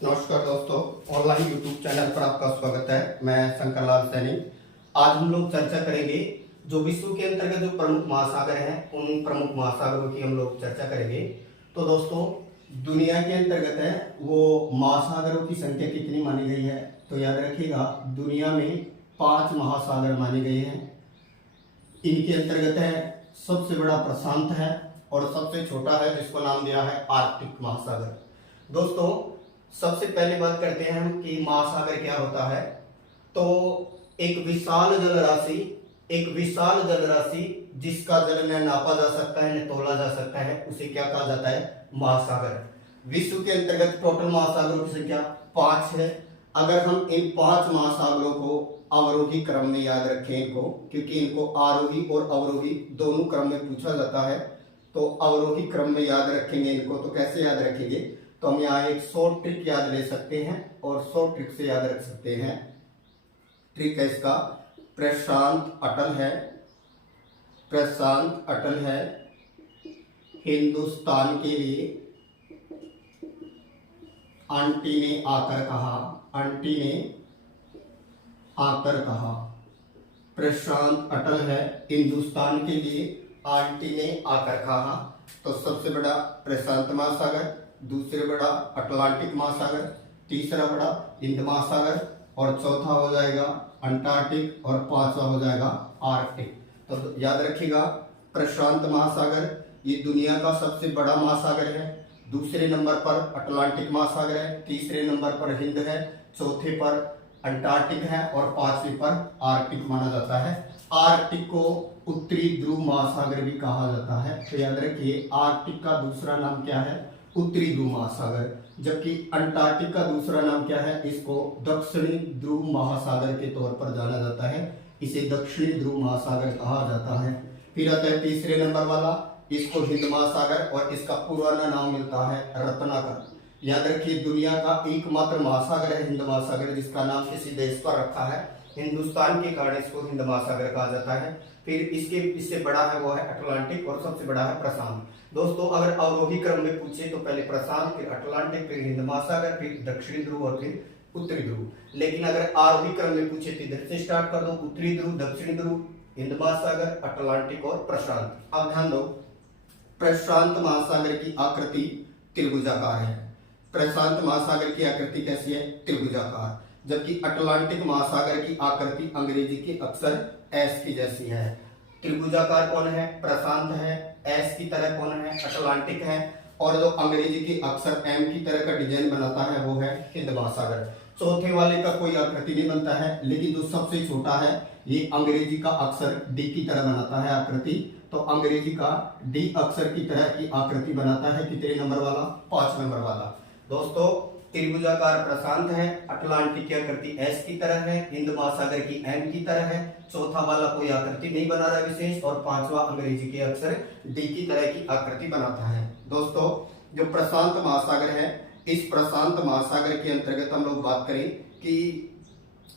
नमस्कार दोस्तों, online YouTube channel पर आपका स्वागत है। मैं शंकर लाल सैनी। आज हम लोग चर्चा करेंगे जो विश्व के अंतर्गत जो प्रमुख महासागर हैं, उन प्रमुख महासागरों की हम लोग चर्चा करेंगे। तो दोस्तों, दुनिया के अंतर्गत है वो महासागरों की संख्या कितनी मानी गई है, तो याद रखिएगा दुनिया में 5 महासागर माने गए हैं। इनके अंतर्गत है सबसे बड़ा प्रशांत है और सबसे छोटा है जिसको नाम दिया है आर्कटिक महासागर। दोस्तों, सबसे पहले बात करते हैं हम कि महासागर क्या होता है। तो एक विशाल जल राशि जिसका जल न नापा जा सकता है न तोला जा सकता है, उसे क्या कहा जाता है? महासागर। विश्व के अंतर्गत टोटल महासागरों की संख्या 5 है। अगर हम इन 5 महासागरों को अवरोही क्रम में याद रखें इनको, क्योंकि इनको आरोही और अवरोही दोनों क्रम में पूछा जाता है, तो अवरोही क्रम में याद रखेंगे इनको। तो कैसे याद रखेंगे? तो हम यहाँ एक शॉर्ट ट्रिक याद ले सकते हैं और शॉर्ट ट्रिक से याद रख सकते हैं। ट्रिक है इसका, प्रशांत अटल है हिंदुस्तान के लिए आंटी ने आकर कहा। प्रशांत अटल है हिंदुस्तान के लिए आंटी ने आकर कहा। तो सबसे बड़ा प्रशांत महासागर, दूसरे बड़ा अटलांटिक महासागर, तीसरा बड़ा हिंद महासागर और चौथा हो जाएगा अंटार्कटिक और पांचवा हो जाएगा आर्कटिक। तो याद रखिएगा प्रशांत महासागर ये दुनिया का सबसे बड़ा महासागर है। दूसरे नंबर पर अटलांटिक महासागर है, तीसरे नंबर पर हिंद है, चौथे पर अंटार्कटिक है और पांचवे पर आर्कटिक माना जाता है। आर्कटिक को उत्तरी ध्रुव महासागर भी कहा जाता है। तो याद रखिए आर्कटिक का दूसरा नाम क्या है? उत्तरी ध्रुव महासागर। जबकि अंटार्कटिक का दूसरा नाम क्या है? इसको दक्षिणी ध्रुव महासागर के तौर पर जाना जाता है। इसे दक्षिणी ध्रुव महासागर कहा जाता है। फिर आता है तीसरे नंबर वाला, इसको हिंद महासागर और इसका पुराना नाम मिलता है रत्नाकर। याद रखिए दुनिया का एकमात्र महासागर है हिंद महासागर, जिसका नाम किसी देश पर रखा है। हिंदुस्तान के कारण इसको हिंद महासागर कहा जाता है। फिर इससे बड़ा है वो है अटलांटिक और सबसे बड़ा है प्रशांत। दोस्तों, अगर अवरोही क्रम में पूछे तो पहले प्रशांत, फिर अटलांटिक, फिर हिंद महासागर, फिर दक्षिणी ध्रुव और फिर उत्तरी ध्रुव। लेकिन अगर आरोही क्रम में पूछे तो इधर से स्टार्ट कर दो, उत्तरी ध्रुव, दक्षिणी ध्रुव, हिंद महासागर, अटलांटिक और प्रशांत। अब ध्यान दो, प्रशांत महासागर की आकृति त्रिभुजाकार है। प्रशांत महासागर की आकृति कैसी है? त्रिभुजाकार। जबकि अटलांटिक महासागर की आकृति अंग्रेजी के अक्षर एस की जैसी है। त्रिभुजाकार कौन है? प्रशांत है। एस की तरह कौन है? अटलांटिक है। और जो अंग्रेजी के अक्षर एम की तरह का डिजाइन बनाता है वो है हिंद महासागर। चौथे वाले का कोई आकृति नहीं बनता है, लेकिन जो सबसे छोटा है ये अंग्रेजी का अक्षर डी की तरह बनाता है आकृति। तो अंग्रेजी का डी अक्षर की तरह की आकृति बनाता है। कितने नंबर वाला? 5 नंबर वाला। दोस्तों, त्रिभुजाकार प्रशांत है, अटलांटिक की आकृति एस की तरह है, हिंद महासागर की एम की तरह है, चौथा वाला कोई आकृति नहीं बना रहा विशेष, और पांचवा अंग्रेजी के अक्षर डी की तरह की आकृति बनाता है। दोस्तों, जो प्रशांत महासागर है, इस प्रशांत महासागर के अंतर्गत हम लोग बात करें कि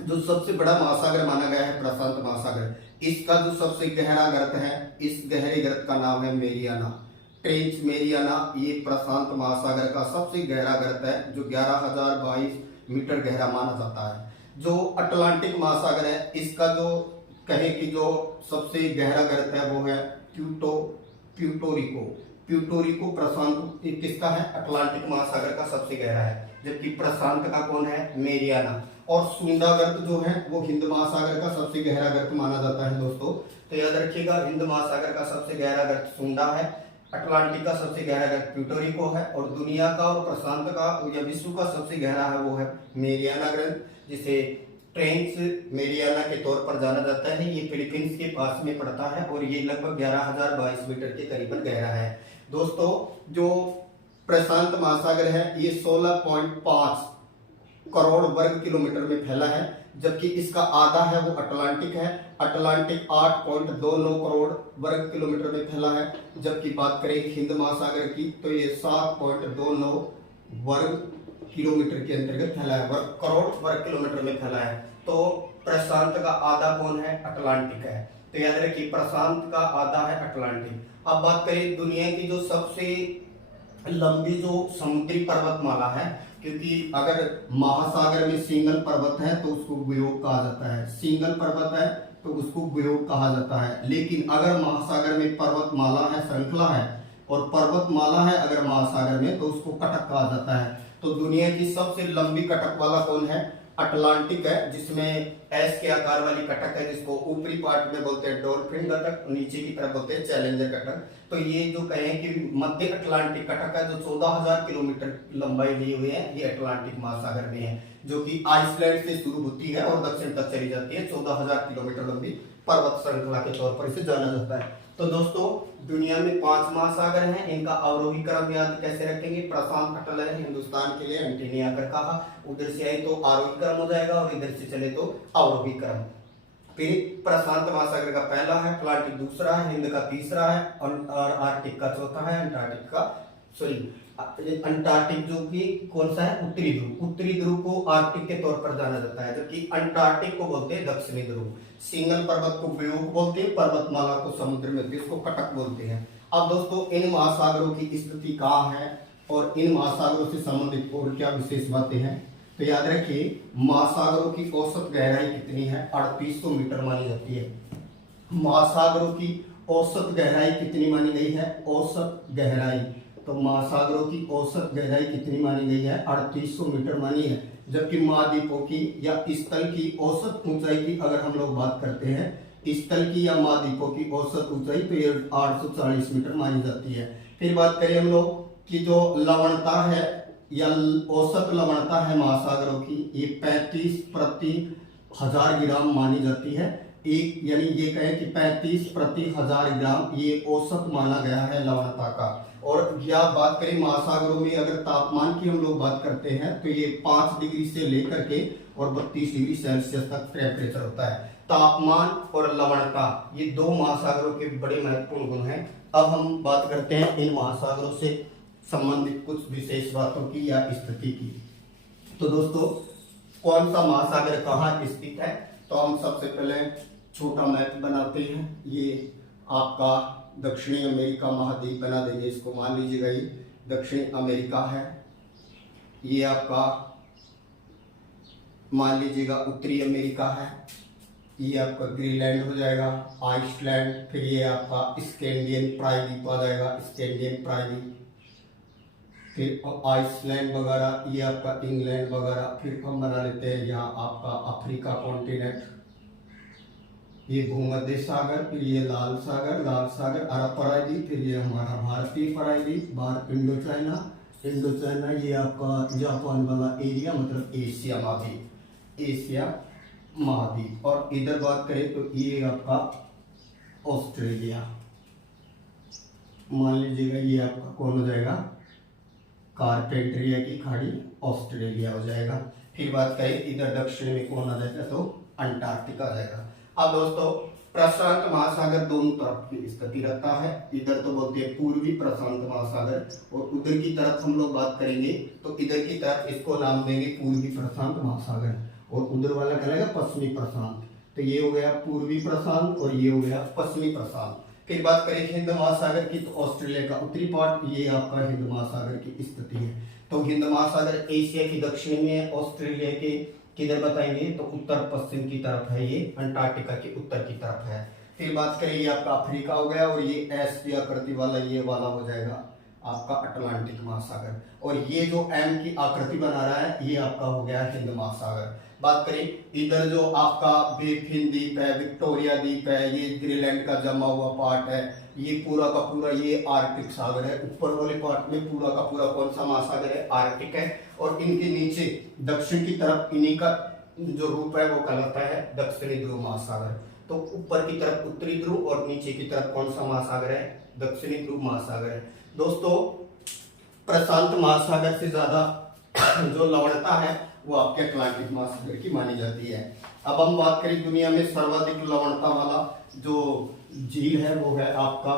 जो सबसे बड़ा महासागर माना गया है प्रशांत महासागर, इसका जो सबसे गहरा गर्त है, इस गहरे गर्त का नाम है मेरियाना ट्रेंच। मेरियाना ये प्रशांत महासागर का सबसे गहरा गर्त है, जो 11,022 मीटर गहरा माना जाता है। जो अटलांटिक महासागर है, इसका जो कहें कि जो सबसे गहरा गर्त है वो है प्यूटोरिको प्रशांत किसका है? अटलांटिक महासागर का सबसे गहरा है। जबकि प्रशांत का कौन है? मेरियाना। और सुंडा गर्त जो है वो हिंद महासागर का सबसे गहरा गर्त माना जाता है। दोस्तों, तो याद रखिएगा हिंद महासागर का सबसे गहरा गर्त सुंडा है, अटलांटिक का सबसे गहरा गर्त प्यूटोरिको है, और दुनिया का और प्रशांत का या विश्व का सबसे गहरा है वो है मेरियाना ग्रंथ, जिसे ट्रेंच मेरियाना के तौर पर जाना जाता है। ये फिलीपींस के पास में पड़ता है और ये लगभग 11,022 मीटर के करीबन गहरा है। दोस्तों, जो प्रशांत महासागर है ये 16.5 करोड़ वर्ग किलोमीटर में फैला है, जबकि इसका आधा है वो अटलांटिक है। अटलांटिक 8.29 करोड़ वर्ग किलोमीटर में फैला है। जबकि बात करें हिंद महासागर की तो ये 7.29 वर्ग किलोमीटर के अंतर्गत फैला है, करोड़ वर्ग किलोमीटर में फैला है। तो प्रशांत का आधा कौन है? अटलांटिक है। तो याद रखिए प्रशांत का आधा है अटलांटिक। अब बात करें दुनिया की जो सबसे लंबी जो समुद्री पर्वतमाला है, क्योंकि अगर महासागर में सिंगल पर्वत है तो उसको द्वीप कहा जाता है, सिंगल पर्वत है तो उसको द्वीप कहा जाता है। लेकिन अगर महासागर में पर्वतमाला है, श्रृंखला है, और पर्वतमाला है अगर महासागर में, तो उसको कटक कहा जाता है। तो दुनिया की सबसे लंबी कटक वाला कौन है? अटलांटिक है, जिसमें एस के आकार वाली कटक है, जिसको ऊपरी पार्ट में बोलते हैं डॉल्फिन कटक, नीचे की तरफ बोलते हैं चैलेंजर कटक। तो ये जो कहें कि मध्य अटलांटिक कटक है, जो 14,000 किलोमीटर लंबाई लिए हुए है, ये अटलांटिक महासागर में है, जो कि आइसलैंड से शुरू होती है और दक्षिण तक चली जाती है। 14,000 किलोमीटर लंबी पर्वत श्रृंखला के तौर पर इसे जाना जाता है। तो दोस्तों, दुनिया में 5 महासागर हैं, इनका अवरोही क्रम याद कैसे रखेंगे? प्रशांत अटल है हिंदुस्तान के लिए, एंटीनी आकर कहा, उधर से आए तो आरोही क्रम हो जाएगा और इधर से चले तो अवरोही क्रम। फिर प्रशांत महासागर का पहला है, अटलांटिक दूसरा है, हिंद का तीसरा है, और आर्कटिक का चौथा है, अंटार्कटिक जो कि कौन सा है? उत्तरी ध्रुव। उत्तरी ध्रुव को आर्कटिक के तौर पर जाना जाता है, जबकि अंटार्कटिक को बोलते हैं दक्षिणी ध्रुव। सिंगल पर्वत को द्वीप बोलते हैं, पर्वतमाला को समुद्र में इसको कटक बोलते हैं। अब दोस्तों, इन महासागरों की स्थिति कहाँ है और इन महासागरों से संबंधित और क्या विशेष बातें हैं, तो याद रखिए, महासागरों की औसत गहराई कितनी है? 3800 मीटर मानी जाती है। महासागरों की औसत गहराई कितनी मानी गई है? औसत गहराई, तो महासागरों की औसत गहराई कितनी मानी गई है? 3800 मीटर मानी है। जबकि महाद्वीपों की या स्थल की औसत ऊंचाई की अगर हम लोग बात करते हैं, स्थल की या महाद्वीपों की औसत ऊंचाई, तो ये 840 मीटर मानी जाती है। फिर बात करें हम लोग कि जो लवणता है या औसत लवणता है महासागरों की, ये 35 प्रति 1000 ग्राम मानी जाती है। एक यानी ये कहें कि 35 प्रति 1000 ग्राम ये औसत माना गया है लवणता का। और या बात करें महासागरों में अगर तापमान की हम लोग बात करते हैं, तो ये 5 डिग्री से लेकर के और 32 डिग्री सेल्सियस तक टेम्परेचर होता है। तापमान और लवणता ये 2 महासागरों के बड़े महत्वपूर्ण गुण हैं। अब हम बात करते हैं इन महासागरों से संबंधित कुछ विशेष बातों की या स्थिति की। तो दोस्तों, कौन सा महासागर कहाँ स्थित है, तो हम सबसे पहले छोटा मैप बनाते हैं। ये आपका दक्षिणी अमेरिका महाद्वीप बना देंगे, इसको मान लीजिएगा ये दक्षिणी अमेरिका है। ये आपका मान लीजिएगा उत्तरी अमेरिका है। ये आपका ग्रीनलैंड हो जाएगा, आइसलैंड, फिर ये आपका स्कैंडिनेवियन प्रायद्वीप आ जाएगा, स्कैंडिनेवियन प्रायद्वीप, फिर आइसलैंड वगैरह, ये आपका इंग्लैंड वगैरह। फिर हम बना लेते हैं यहाँ आपका अफ्रीका कॉन्टिनेंट, ये भूमध्य सागर, फिर ये लाल सागर अरब प्रायद्वीप, फिर ये हमारा भारतीय प्रायद्वीप, भारत इंडो चाइना, ये आपका जापान वाला एरिया, मतलब एशिया महाद्वीप। और इधर बात करें तो ये आपका ऑस्ट्रेलिया, मान लीजिएगा ये आपका कौन हो जाएगा? कारपेंटरिया की खाड़ी, ऑस्ट्रेलिया हो जाएगा। फिर बात करें इधर दक्षिण में कौन आ जाएगा, तो अंटार्कटिका आ जाएगा। अब दोस्तों, प्रशांत महासागर दोनों तरफ की स्थिति रखता है। इधर तो बोलते हैं पूर्वी प्रशांत महासागर, और उधर की तरफ हम लोग बात करेंगे तो इधर की तरफ इसको नाम देंगे पूर्वी प्रशांत महासागर, और उधर वाला कहलाएगा पश्चिमी प्रशांत। तो ये हो गया पूर्वी प्रशांत और ये हो गया पश्चिमी प्रशांत। फिर बात करें हिंद महासागर की, तो ऑस्ट्रेलिया का उत्तरी पार्ट, ये आपका हिंद महासागर की स्थिति है। तो हिंद महासागर एशिया की दक्षिण में है, ऑस्ट्रेलिया के किधर बताएंगे, तो उत्तर पश्चिम की तरफ है, ये अंटार्कटिका के उत्तर की तरफ है। फिर बात करें ये आपका अफ्रीका हो गया, और ये एस की आकृति वाला ये वाला हो जाएगा आपका अटलांटिक महासागर, और ये जो एम की आकृति बना रहा है ये आपका हो गया हिंद महासागर। बात करें इधर जो आपका बे फिन द्वीप है, विक्टोरिया द्वीप है, ये ग्रीनलैंड का जमा हुआ पार्ट है, ये पूरा का पूरा ये आर्कटिक सागर है। ऊपर वाले पार्ट में पूरा का पूरा कौन सा महासागर है? आर्कटिक है। और इनके नीचे दक्षिण की तरफ इन्हीं का जो रूप है वो कहलाता है दक्षिणी ध्रुव महासागर। तो ऊपर की तरफ उत्तरी ध्रुव और नीचे की तरफ कौन सा महासागर है? दक्षिणी ध्रुव महासागर है। दोस्तों, प्रशांत महासागर से ज्यादा जो लवणता है वो आपके अटलांटिक महासागर की मानी जाती है। अब हम बात करें दुनिया में सर्वाधिक लवणता वाला जो झील है वो है आपका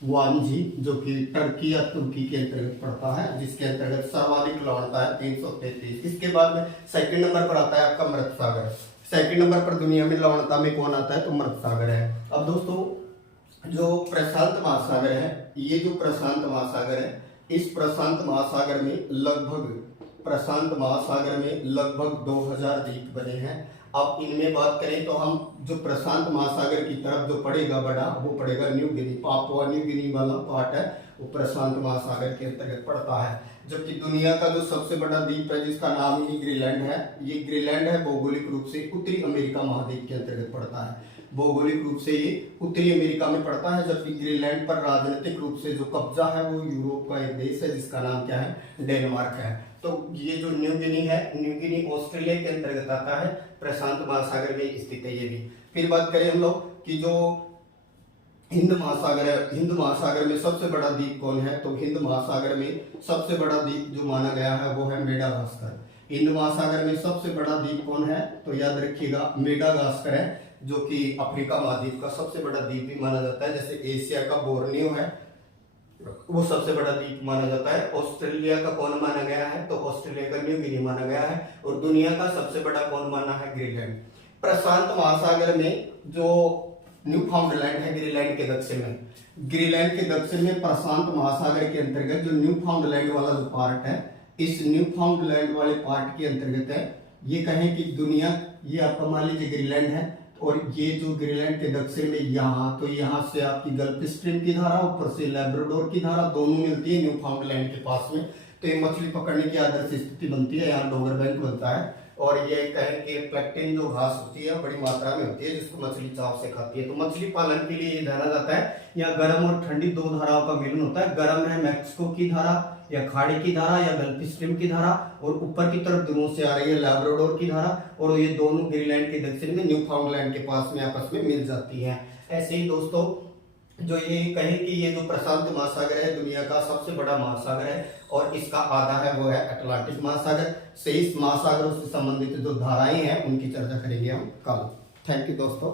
वान झील, जो कि टर्की या तुर्की के अंतर्गत पड़ता है, जिसके अंतर्गत सर्वाधिक लवणता है 333। इसके बाद में सेकंड नंबर पर आता है आपका मृत सागर। सेकंड नंबर पर दुनिया में लवणता में कौन आता है? तो मृत सागर है। अब दोस्तों, जो प्रशांत महासागर है, ये जो प्रशांत महासागर है इस प्रशांत महासागर में लगभग 2000 द्वीप बने हैं। अब इनमें बात करें तो हम जो प्रशांत महासागर की तरफ जो पड़ेगा बड़ा, वो पड़ेगा New Guinea. Papua New Guinea वाला पार्ट है वो प्रशांत महासागर के अंतर्गत पड़ता है। जबकि दुनिया का जो सबसे बड़ा द्वीप है जिसका नाम ही ग्रीनलैंड है, ये ग्रीनलैंड है भौगोलिक रूप से उत्तरी अमेरिका महाद्वीप के अंतर्गत पड़ता है। भौगोलिक रूप से ये उत्तरी अमेरिका में पड़ता है, जबकि ग्रीनलैंड पर राजनीतिक रूप से जो कब्जा है वो यूरोप का एक देश है जिसका नाम क्या है, डेनमार्क है। तो ये जो न्यू गिनी है, न्यू गिनी ऑस्ट्रेलिया के अंतर्गत आता है, प्रशांत महासागर में स्थित है ये भी। फिर बात करें हम लोग कि जो हिंद महासागर है, हिंद महासागर में सबसे बड़ा द्वीप कौन है, तो हिंद महासागर में सबसे बड़ा द्वीप जो माना गया है वो है मेडागास्कर। हिंद महासागर में सबसे बड़ा द्वीप कौन है, तो याद रखिएगा मेडागास्कर है, जो कि अफ्रीका महाद्वीप का सबसे बड़ा द्वीप भी माना जाता है। जैसे एशिया का बोर्नियो है वो सबसे बड़ा द्वीप माना जाता है। ऑस्ट्रेलिया का कौन माना गया है, तो ऑस्ट्रेलिया का न्यू गिनी माना गया है। और दुनिया का सबसे बड़ा कौन माना है, ग्रीनलैंड। प्रशांत महासागर में जो न्यू फाउंडलैंड है ग्रीनलैंड के दक्षिण में, ग्रीनलैंड के दक्षिण में प्रशांत महासागर के अंतर्गत जो न्यू फाउंडलैंड वाला जो पार्ट है, इस न्यू फाउंडलैंड वाले पार्ट के अंतर्गत है। ये कहें कि दुनिया, ये आपका मान लीजिए ग्रीनलैंड है, और ये जो ग्रीनलैंड के दक्षिण में यहाँ, तो यहाँ से आपकी गल्फ स्ट्रीम की धारा, ऊपर से लैब्राडोर की धारा दोनों मिलती है न्यू फाउंडलैंड के पास में। तो ये मछली पकड़ने की आदर्श स्थिति बनती है, यहाँ डोगर बैंक बनता है। और ये कहें कि प्लेक्टिन जो घास होती है बड़ी मात्रा में होती है जिसको मछली चाव से खाती है। तो मछली पालन के लिए ये जाना जाता है। यहाँ गर्म और ठंडी दो धाराओं का मिलन होता है। गर्म है मैक्सिको की धारा या खाड़ी की धारा या गल्फ स्ट्रीम की धारा, और ऊपर की तरफ दूरों से आ रही है लैब्राडोर की धारा, और ये दोनों ग्रीनलैंड के दक्षिण में न्यू फाउंडलैंड के पास में आपस में मिल जाती है। ऐसे ही दोस्तों जो ये कहें कि ये जो प्रशांत महासागर है दुनिया का सबसे बड़ा महासागर है, और इसका आधा है वो है अटलांटिक महासागर। से इस महासागरों से संबंधित जो धाराएं हैं उनकी चर्चा करेंगे हम कल। थैंक यू दोस्तों।